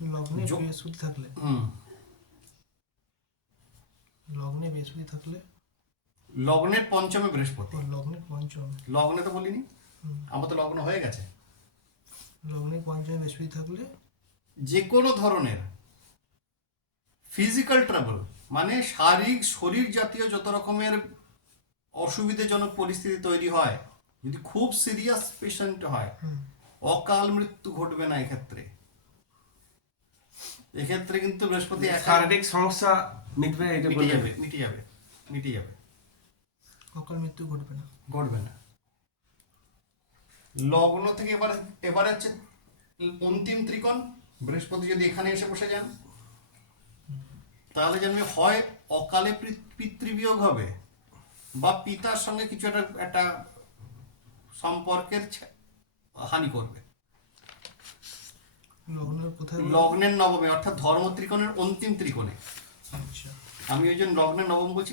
লগ্নে বৃহস্পতি থাকলে লগ্নে বৃহস্পতি থাকলে লগ্নের পঞ্চমে বৃহস্পতি। লগ্নে পঞ্চম, লগ্নে তো বলিনি, আমার তো লগ্ন হয়ে গেছে। লগ্নে পঞ্চমে বৃহস্পতি থাকলে যে কোনো ধরনের ফিজিক্যাল ট্রাবল, মানে শারীরিক শরীর জাতীয় যত রকমের অসুবিধাজনক পরিস্থিতি তৈরি হয়, যদি খুব সিরিয়াস পেশেন্ট হয়, অকাল মৃত্যু ঘটবে না এক্ষেত্রে। এক্ষেত্রে কিন্তু বৃহস্পতি শারীরিক সমস্যা মিটবে, এটা মিটে যাবে, মিটে যাবে, মিটে যাবে, অকাল মৃত্যু ঘটবে না। ঘটবে না। লগ্ন থেকে এবারে হচ্ছে অন্তিম ত্রিকোণ। বৃহস্পতি যদি এখানে এসে বসে যান, তাহলে জানবে হয় অকালে পিতৃবিয়োগ হবে, বা পিতার সঙ্গে কিছু একটা সম্পর্কের হানি করবে। লগ্নের কোথায়? লগ্নের নবমে, অর্থাৎ ধর্ম ত্রিকোণের অন্তিম ত্রিকোণে। আচ্ছা, আমি ওই জন্য লগ্নের নবম বলছি,